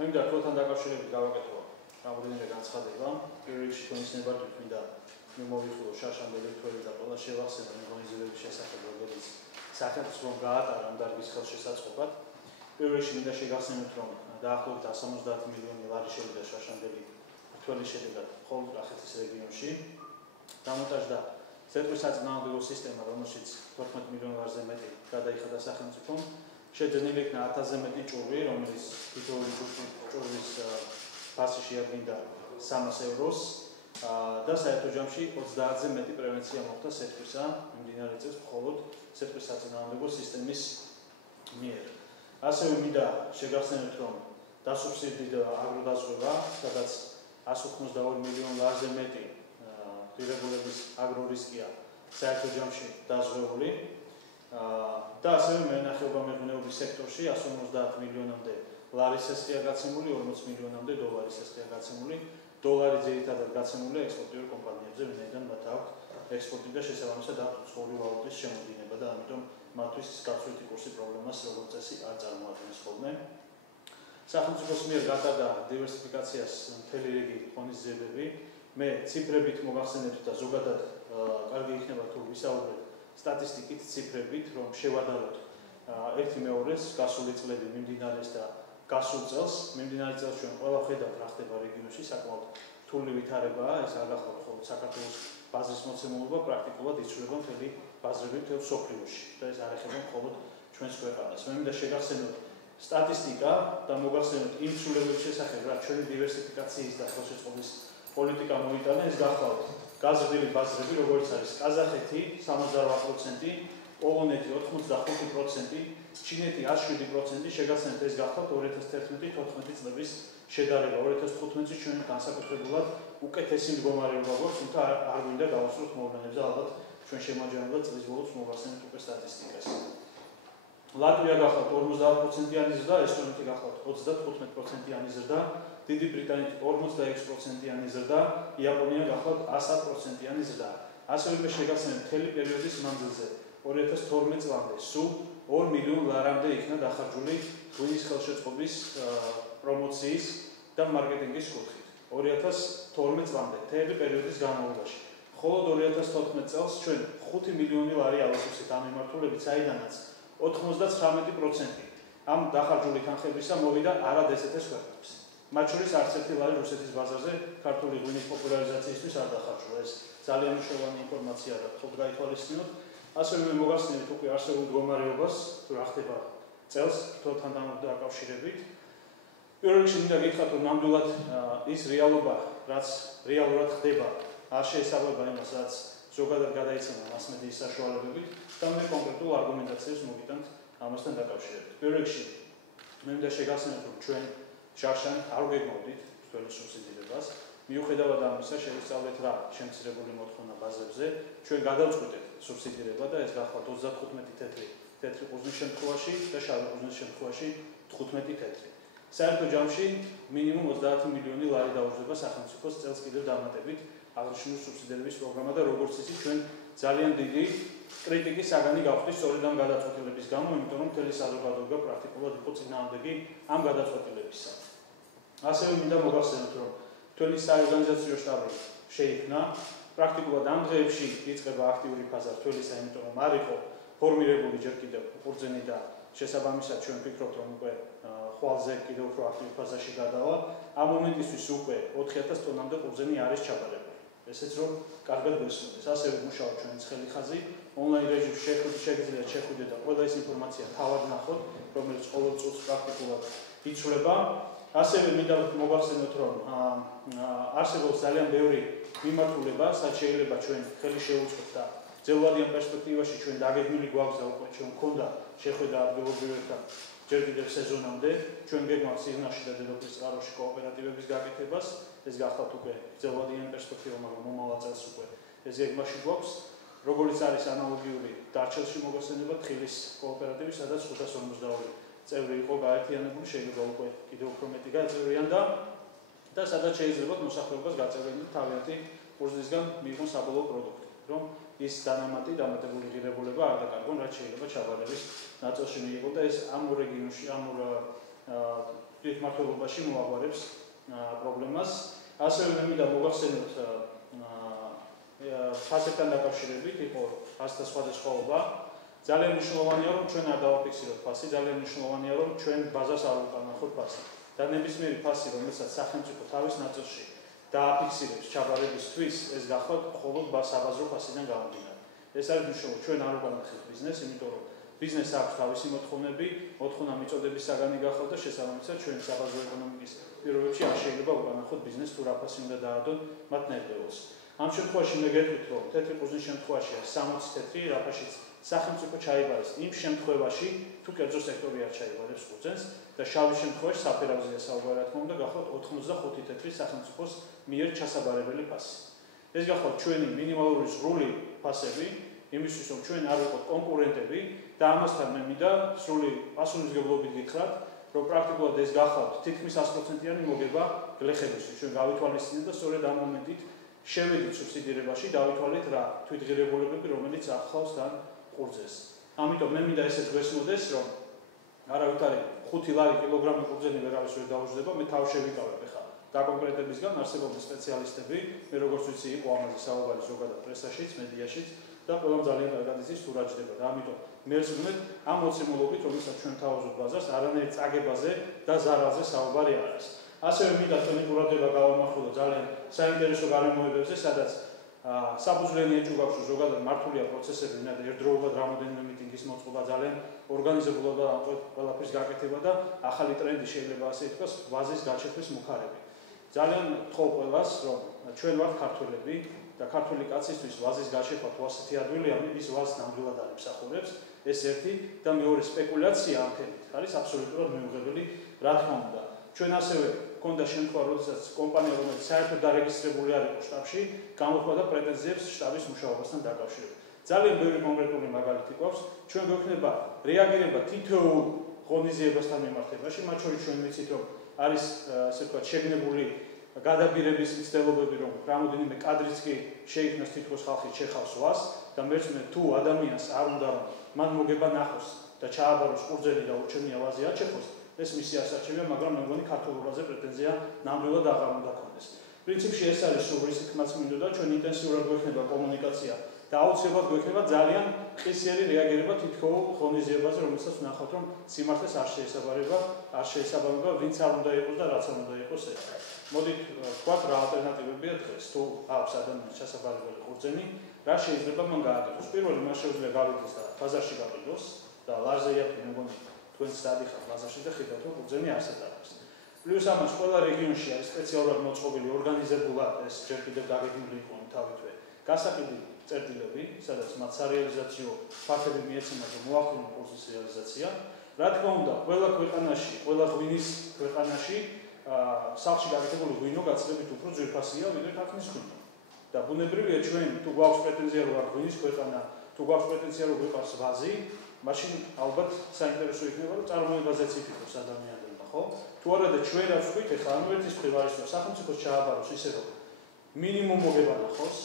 მე მინდა თვალთან დაკავშირებით გავაკეთო რამოდენიმე განცხადება. პირველ რიგში თქვენის ნებართვით მინდა მოვიხილო შაშანდელი თველი და ყველა შევახსენო ორგანიზებების შესახებ, როგორც სახელმწიფომ გაატარა ამ დარგის ხელშესაწყობად. პირველ რიგში მინდა შეგახსენოთ, რომ დაახლოებით 150 მილიონი ლარი შევიდა შაშანდელი თველის შედეგად მხოლოდ კახეთის რეგიონში. დამონტაჟდა საწინააღმდეგო სისტემა, რომელშიც 12 მილიონ ლარზე მეტი გადაიხადა სახელმწიფომ. შეძენილი იქნა 1000-ზე მეტი ჭურვი, რომელიც თითოეული ჭურვის ფასი შეადგენდა 300 ევროს და საერთო ჯამში 30-ზე მეტი პრევენცია მოხდა სეტყვისა მიმდინარე წელს მხოლოდ სეტყვის საწინააღმდეგო სისტემის მიერ. ასევე მინდა შეგახსენოთ, რომ დასუბსიდირდა აგროდაზღვევა, სადაც 182 მილიონ ლარზე მეტი ღირებულების აგრორისკია საერთო ჯამში დაზღვეული და ასევე მენახეობა-მეღვინეობის სექტორში 150 მილიონამდე ლარის ესხია გაცემული, 40 მილიონამდე დოლარის ესხია გაცემული. დოლარი ძირითადად გაცემულია ექსპორტიორ კომპანიებზე, ვინაიდან მათ აქვს ექსპორტი და შესაბამისად უცხოური ვალუტის შემოდინება და ამიტომ მათთვის გაცვლითი კურსი პრობლემას როგორც წესი არ წარმოადგენს ხოლმე. სახელმწიფოს მიერ გატარდა დივერსიფიკაციას მთელი რიგი ღონისძიებები. მე ციფრებით მოგახსენებთ და ზოგადად კარგი იქნება თუ ვისაუბრეთ სტატისტიკით, ციფრებით, რომ შევადაროთ ერთი მეორეს გასული წლები მიმდინარეს და გასულ წელს. მიმდინარე წელს ჩვენ ყველა ხედავთ რა ხდება რეგიონში, საკმაოდ რთული ვითარებაა, ეს არ გახლავთ მხოლოდ საქართველოს ბაზრის მოცემულობა, პრაქტიკულად იცვლება მთელი ბაზრები მთელ მსოფლიოში და ეს არ ეხება მხოლოდ ჩვენს ქვეყანას. მე მინდა შეგახსენოთ სტატისტიკა და მოგახსენოთ იმ ცვლილებების შესახებ, რაც ჩვენი დივერსიფიკაციის და ხელშეწყობის პოლიტიკა მოიტანა. ეს გახლავთ გაზრდილი ბაზრები, როგორც არის კაზახეთი 78%, პოლონეთი 85%, ჩინეთი 107%, შეგახსენეთ ეს გახლავთ 2011-14 წლების შედარება. 2015-ში ჩვენ განსაკუთრებულად უკეთესი მდგომარეობა გვაქვს, თუმცა არ გვინდა გავუსწროთ მოვლენებზე, ალბათ ჩვენ შემაჯამებლად წლის ბოლოს მოვახსენებთ უკვე სტატისტიკას. ლატვია გახლავთ 50%-იანი ზრდა, ესტონეთი გახლავთ 35%-იანი ზრდა, დიდი ბრიტანეთი 46%-იანი ზრდა, იაპონია გახლავთ 100%-იანი ზრდა. ასევე მე შეგახსენებთ მთელი პერიოდის მანძილზე 2012 წლამდე სულ 2 მილიონ ლარამდე იქნა დახარჯული ღვინის ხელშეწყობის პრომოციის და მარკეტინგის კუთხით. 2012 წლამდე მთელი პერიოდის განმავლობაში. მხოლოდ 2014 წელს ჩვენ 5 მილიონი ლარი ავაწყებთ ამ მიმართულებით, საიდანაც 99% ამ დახარჯული თანხებისა მოვიდა არადესეთის ქვეყნებს. მათ შორის არც ერთი ლარი რუსეთის ბაზარზე ქართული ღვინის პოპულარიზაციისთვის არ დახარჯულა. ეს ძალიან მნიშვნელოვანი ინფორმაცია და თქო გაითვალისწინოთ. ასევე მე მოგახსენებთ უკვე არსებულ მდგომარეობას, რა ხდება წელს თვალთან დაკავშირებით. პირველ რიგში მინდა გითხრათ, რომ ნამდვილად ის რეალობა, რაც რეალურად ხდება, არ შეესაბამება იმას, რაც ზოგადად გადაიცემა მასმედიის საშუალებებით და მე კონკრეტულ არგუმენტაციებს მოგიტანთ ამასთან დაკავშირებით. პირველ რიგში მე მინდა შეგახსენოთ, რომ ჩვენ შარშან არ ვგეგმავდით თველის სუბსიდირებას. მიუხედავად ამისა, შევისწავლეთ რა შემცირებული მოთხოვნა ბაზებზე, ჩვენ გადავწყვეტეთ სუბსიდირება და ეს გახლავთ 35 თეთრი ყურძნის შემთხვევაში და შავი ყურძნის შემთხვევაში 15 თეთრი. საერთო ჯამში მინიმუმ 30 მილიონი ლარი დაუждდება სახელმწიფოს წელს კიდევ დამატებით აღნიშნული სუბსიდირების პროგრამა და როგორც იცით, ჩვენ ძალიან დიდი კრიტიკის საგანი გავხდით სწორედ ამ გადაწყვეტილების გამო, იმიტომ რომ მთელი საზოგადოება პრაქტიკულად იყო წინააღმდეგი ამ გადაწყვეტილებისა. ასევე მინდა მოგახსენოთ, რომ ჩვენი საორგანიზაციო შტაბი შეიქმნა. პრაქტიკულად ამ დღეებში იწყება აქტიური ფაზა თველისა, იმიტომ რომ არ იყო ფორმირებული ჯერ კიდევ ყურძენი და შესაბამისად ჩვენ ვფიქრობთ, რომ უკვე ხვალზე კიდევ უფრო აქტიურ ფაზაში გადავა. ამ მომენტისთვის უკვე 4000 ტონამდე ყურძენი არის ჩაბარებული. ესეც რომ კარგად გვესმოდეს. ასევე მუშაობ ჩვენი ცხელი ხაზი, ონლაინ რეჟიმში შეგიძლიათ შეხვიდეთ და ყველა ეს ინფორმაცია თავად ნახოთ, რომელიც ყოველ წუთს პრაქტიკულად იცვლება. ასევე მინდა მოგახსენოთ, რომ არსებობს ძალიან ბევრი მიმართულება, სადაც შეიძლება ჩვენ ხელი შევუწყოთ და ძელვადიან პერსპექტივაში ჩვენ დაგეგმილი გვაქვს და უკვე ჩვენ მქონდა შეხვედრა ადგილობრივებთან ჯერ კიდევ სეზონამდე. ჩვენ გეგმავთ სიღნაღში და დედოფლის წყაროში კოოპერატივების გაკეთებას. ეს გახლავთ უკვე ძელვადიან პერსპექტივა, მაგრამ მომავალ წელს უკვე ეს გეგმაში გვაქვს. როგორც არის ანალოგიური დარჩელში მოგახსენება თხილის კოოპერატივი, სადაც 552 წევრი იყო გაერთიანებული, შეიძლება უკვე კიდევ უფრო მეტი გაწევრიანდა და სადაც შეიძლება მოსახლეობას გაწევრიანდა თავიანთი ყურძნისგან მიიღონ საბოლოო პროდუქტი, რომ ის დამატებული ღირებულება არ დაკარგონ, რაც შეიძლება ჩაბარების ნაწილში მიიღონ და ეს ამ რეგიონში, ამ თვითმმართველობაში მოაგვარებს პრობლემას. ასევე მე მინდა მოგახსენოთ ფასებთან დაკავშირებით იყო ფასთა სხვადასხვაობა. ძალიან მნიშვნელოვანია რომ ჩვენ არ დავაფიქსიროთ ფასი, ძალიან მნიშვნელოვანია რომ ჩვენ ბაზას არ ვუყანახოთ ფასი. და ნებისმიერი ფასი, რომელსაც სახელმწიფო თავის ნაწილში დააფიქსირებს ჩაბარებისთვის, ეს გახლავთ მხოლოდ საბაზრო ფასიდან გამომდინარე. ეს არის მნიშვნელოვანი, ჩვენ არ ვუყანახეთ ბიზნესს, იმიტომ რომ ბიზნესს აქვს თავისი მოთხოვნები, მოთხოვნა მიწოდების საგანი გახლავთ და შესაბამისად ჩვენ საბაზრო ეკონომიკის პირობებში არ შეიძლება ვუყანახოთ ბიზნესს თუ რა ფასი უნდა დაადოთ მათ ნებელს. ამ შემთხვევაში მე გეტყვით რომ თეთრი ყურძნის შემთხვევაში 60 თეთრი რაფაშიც სახელმწიფო ჩაიბარეს იმ შემთხვევაში თუ კერძო სექტორი არ ჩაიბარებს ყურძენს და შავი შემთხვევაში საფერავზეა საუბარი რა თქმა უნდა გახლავთ 85 თეთრი სახელმწიფოს მიერ ჩასაბარებელი ფასი. ეს გახლავთ ჩვენი მინიმალური სრული ფასები იმისთვის რომ ჩვენ არ ვიყოთ კონკურენტები და ამასთან მე მინდა სრული პასუხისმგებლობით გითხრათ რომ პრაქტიკულად ეს გახლავთ თითქმის 100%-იანი მოგება გლეხებისთვის ჩვენ გავითვალისწინეთ და სწორედ ამ მომენტით შევედით სუბსიდირებაში დავითვალეთ რა თვითღირებულებები რომელიც ახლავს თან ყურძენს. ამიტომ მე მინდა ესეც გვესმოდეს რომ არავითარი 5 ლარი კილოგრამი ყურძენი ვერავის ვერ დაუждდება მე თავ შევიკავებ ახლა დაკონკრეტებისგან არსებობენ სპეციალისტები მე როგორც ვიცი იყო ამაზე საუბარი ზოგადად პრესაშიც მედიაშიც და ყველამ ძალიან კარგად იცის თუ რა ჯდება და ამიტომ მე ვსმენთ ამ მოცემულობით რომელსაც ჩვენ თავაზობთ ბაზარს არანაირი წაგებაზე და ზარალზე საუბარი არ არის. ასევე მინდა თქვენი ყურადღება გავამახვილო ძალიან საინტერესო გარემოებებზე, სადაც საფუძვლიანი ეჭვგავშო ზოგადად მართულია პროცესები, ვინაიდან ერთდროულად რამოდენიმე მიტინგის მოწყობა ძალიან ორგანიზებულად და ყველაფრის გაკეთება და ახალი ტრენდი შეიძლება ასე ითქვას, ვაზის გაჩეხვის მუხარები. ძალიან გთხოვ ყველას, რომ ჩვენ ვართ ქართველები და ქართული კაცისთვის ვაზის გაჩეხვა თუ ასეთი ადვილია, ის ვაზს ნამდვილად არ იმსახურებს, ეს ერთი და მეორე სპეკულაცია ამ თემით არის აბსოლუტურად მიუღებელი, რა თქმა უნდა. ჩვენ ასევე გქონდა შემთხვევა, როდესაც კომპანია, რომელიც საერთოდ დარეგისტრირებული არ იყო შტაბში, გამოთქვადა პრეტენზიებს შტაბის მუშაობასთან დაკავშირებით. ძალიან ბევრი კონკრეტული მაგალითი გვაქვს, ჩვენ გვექნება რეაგირება თითოეულ ღონისძიებასთან მიმართებაში, მათ შორის ჩვენ ვიცით, რომ არის ასე ვთქვათ შეგნებული გადაბირების მცდელობები, რომ რამოდენიმე კადრიც კი შეიქმნას თითქოს ხალხი შეხავს ვას და მერცმე თუ ადამიანს არ უნდა რომ მან მოგება ნახოს და ჩააბაროს ყურძენი და ურჩევნია ვაზი აჩეხოს ეს მისი ასარჩევია, მაგრამ მე მგონი ქართულობაზე პრეტენზია ნამდვილად აღარ უნდა ქონდეს. პრინციპში ეს არის სულ რის თქმაც მინდოდა, ჩვენ ინტენსიურად გვექნება კომუნიკაცია და აუცილებლად გვექნება ძალიან ყისიერი რეაგირება თითოეულ ღონისძიებაზე, რომელსაც ვნახავთ, რომ სიმართლეს არ შეესაბამება, ვინც არ უნდა იყოს და რაც არ უნდა იყოს ეს. მოდით ვთქვათ, რა ალტერნატივებია დღეს, თუ აქვს ადამიანს ჩასაბარებელი ყურძენი, რა შეიძლება მან გააკეთოს. პირველი მას შეუძლია გავიდეს და ბაზარში გაყიდოს და ლარზე იაფი მე მგონი თქვენ სადიხართ ბაზარში და ხედავთ რომ ყურძენი არსად არის. პლუს ამას ყველა რეგიონში არის სპეციალურად მოწყობილი ორგანიზებულად ეს ჯერ კიდევ დაგეგმილი იყო თავითვე გასაყიდი წერტილები, სადაც მათ სარეალიზაციო ფაქტები მიეცემათ რომ მოახდინონ პროცესის რეალიზაცია. რა თქმა უნდა, ყველა ქვეყანაში, ყველა ღვინის ქვეყანაში სახლში გაკეთებული ღვინო გაცილებით უფრო ძვირფასია ვიდრე ქართლის ღვინო. და ბუნებრივია ჩვენ თუ გვაქვს პრეტენზია რომ ღვინის ქვეყანა, თუ გვაქვს პრეტენზია რომ გვიყავს ვაზი, მაშინ ალბათ საინტერესო იქნება რომ წარმოებაზეც იფიქროს ადამიანებმა, ხო? თუ არა და ჩვენ რაც ვთქვით, ეხლა ამ ერთის მხრივ არის რომ სახელმწიფოს ჩააბაროს ისე რომ მინიმუმ მოგება ნახოს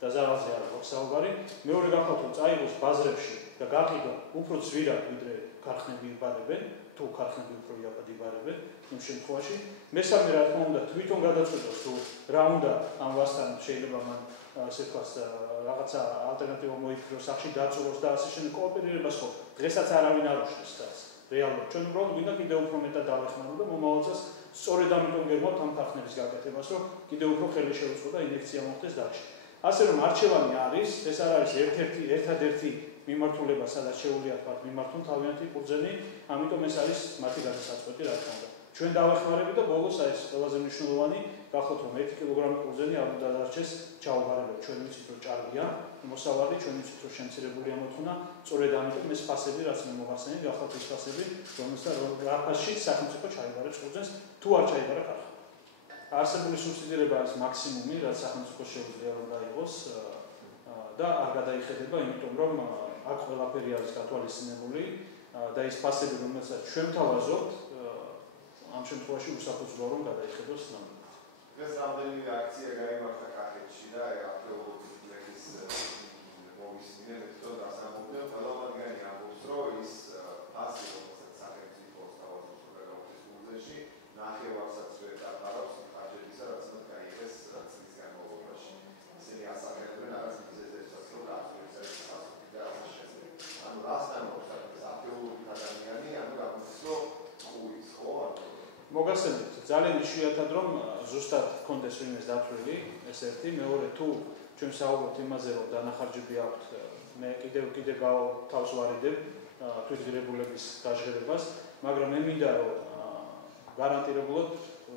და ზარალზე არ გვაქვს საუბარი, მეორე გახლავთ რომ წაიღოს ბაზრებში და გაყიდო უფრო ძვირად ვიდრე ქარხნები იბარებენ, თუ ქარხნები უფრო იაფად იბარებენ იმ შემთხვევაში. მესამე რა თქმა უნდა თვითონ გადაწყვეტოს თუ რა უნდა ამ ვასთან შეიძლება მან ასე ვთქვათ რაღაცა ალტერნატივა მოიფიქროს, სახში დაწუროს და ასე შემდეგ კოოპერირებას ხო დღესაც არავინ არ უშლის რაც რეალურად ჩვენ უბრალოდ გვინდა კიდევ უფრო მეტად დავეხმაროთ და მომავალ წელს სწორედ ამიტომ გერმავთ ამ ქარხნების გაკეთებას, რომ კიდევ უფრო ხელი შეუწყო და ინექცია მოხდეს დაში. ასე რომ არჩევანი არის, ეს არ არის ერთადერთი მიმართულება, სადაც შეუძლია თქვა მიმართონ თავიანთი ყურძენი, ამიტომ ეს არის მათი გადასაწყვეტი რა თქმა უნდა. ჩვენ დავეხმარებით და ბოლოს არის ყველაზე მნიშვნელოვანი გახლავთ რომ 1 კილოგრამი ყურძენი არ უნდა დარჩეს ჩაუბარებელ. ჩვენ ვიცით რომ ჭარბია მოსავალი, ჩვენ ვიცით რომ შემცირებულია მოთხოვნა, სწორედ ამიტომ ეს ფასები რაც მე მოგახსენეთ, გახლავთ ეს ფასები, რომელსაც რა ფასში სახელმწიფო ჩაიბარებს ყურძენს, თუ არ ჩაიბარა ქარხანა. არსებული სუბსიდირება არის მაქსიმუმი, რაც სახელმწიფოს შეუძლია რომ გაიღოს და არ გადაიხედება, იმიტომ რომ აქ ყველაფერი არის გათვალისწინებული და ის ფასები რომელსაც ჩვენ თავაზობთ ამ შემთხვევაში უსაფუძვლოა რომ გადაიხედოს ნამდვილად. დღეს რამდენი აქცია გაიმართა კახეთში და აქტუალურად ლექის მოვისმინეთ თვითონ დასამოწმე ყველამაგიანი ამბობს რომ ის ფასი რომელსაც სახელმწიფო თავაზობს რომ გაუწესო მოგახსენებთ, ძალიან იშვიათად რომ ზუსტად გქონდეს ვინმეს დათვლილი, ეს ერთი, მეორე თუ ჩვენ საუბრობთ იმაზე, რომ დანახარჯები აქვთ, მე კიდევ თავს ვარიდებ თვითღირებულების გაჟღერებას, მაგრამ მე მინდა რომ გარანტირებულად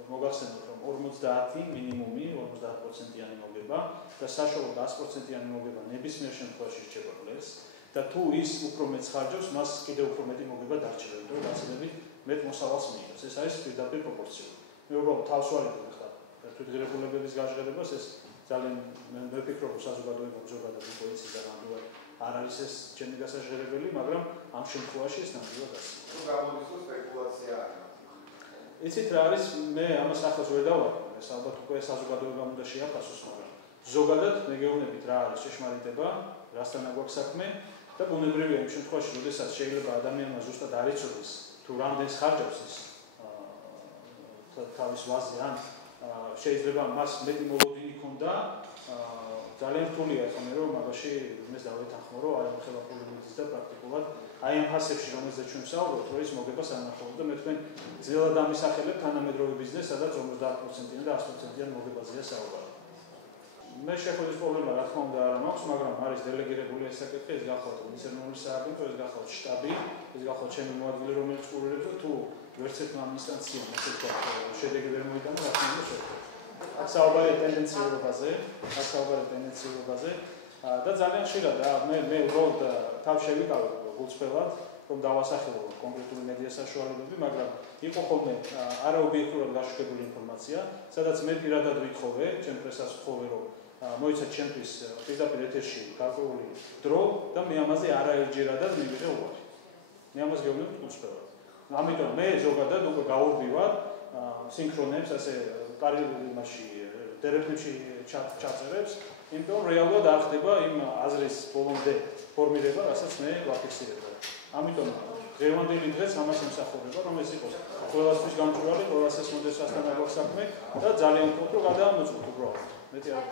მოგახსენოთ, რომ 50 მინიმუმი, 50%-იანი მოგება და საშუალოდ 100%-იანი მოგება ნებისმიერ შემთხვევაში რჩება გლეს და თუ ის უფრო მეც ხარჯავს, მას კიდევ უფრო მეტი მოგება დარჩება, იმიტომ რომ გაცილებით მეტ მოსავალს მიიღებს. ეს არის პირდაპირ პროპორციული. მე უბრალოდ თავს ვარიდებ ხა თვითღირებულებების გაჟღერებას, ეს ძალიან მე ვფიქრობ, რომ საზოგადოება ზოგადად უკვე იცის და ნამდვილად არ არის ეს ჩემი გასაჟღერებელი, მაგრამ ამ შემთხვევაში ეს ნამდვილად არის. თუ გამოდის რომ სპეკულაცია არის. იცით რა არის, მე ამას ახალს ვერ დავარქვა, ეს ალბათ უკვე საზოგადოებამ უნდა შეაფასოს, მაგრამ ზოგადად მე გეუბნებით რა არის ჭეშმარიტება, რასთან გვაქვს საქმე და ბუნებრივია იმ შემთხვევაში, როდესაც შეიძლება ადამიანმა ზუსტად არ იცოდეს თუ რამდენს ხარჯავს ის თავის ვაზზე ან შეიძლება მას მეტი მოლოდინი ქონდა, ძალიან რთულია ხომ რომ მაგაში იმეს დავეთანხმო, რომ აი ხელაფული მიდის და პრაქტიკულად აი ამ ფასებში, რომელზეც ჩვენ ვსაუბრობთ, რომ ის მოგებას ანახავთ და მე თქვენ ძველად ამისახელებ თანამედროვე ბიზნესს, სადაც 50%-იან და 100%-იან მოგებაზეა საუბარი. მე შეხვედრის პრობლემა რა თქმა უნდა არ მაქვს, მაგრამ არის დელეგირებული ეს საკითხი, ეს გახლავთ მისერნული სააგენტო, ეს გახლავთ შტაბი, ეს გახლავთ ჩემი მოადგილე, რომელიც ყურებს და თუ ვერც ერთმა ამ ინსტანციამ ასე ვთქვათ, შედეგი ვერ მოიტანა, რა თქმა უნდა შეხვდებით. აქ საუბარია ტენდენციურობაზე და ძალიან ხშირად მე უბრალოდ თავ შევიკავებ გულწრფელად, რომ დავასახელო კონკრეტული მედია საშუალებები, მაგრამ იყო ხოლმე არაობიექტურად გაშუქებული ინფორმაცია, სადაც მე პირადად ვითხოვე, ჩემ პრესას ვთხოვე, რომ მოიცათ ჩემთვის პირდაპირ ეთერში გარკვეული დრო და მე ამაზე არაერთჯერადად მივიღე უარი. მე ამას გეუბნები გულწრფელად. ამიტომ მე ზოგადად უკვე გავურბივარ სინქრონებს, ასე კარიერაში დერეფნებში ჩაწერებს, იმიტომ რომ რეალურად არ ხდება იმ აზრის ბოლომდე ფორმირება, რასაც მე ვაფიქსირებ. ამიტომ დღევანდელი დღეს ამას ემსახურება, რომ ეს იყოს ყველასთვის გამჭვირვალე, ყველას ეს მოდეს რასთან აქვს საქმე და ძალიან ვთქვათ, რომ გადაამოწმოთ უბრალოდ. მეტი არ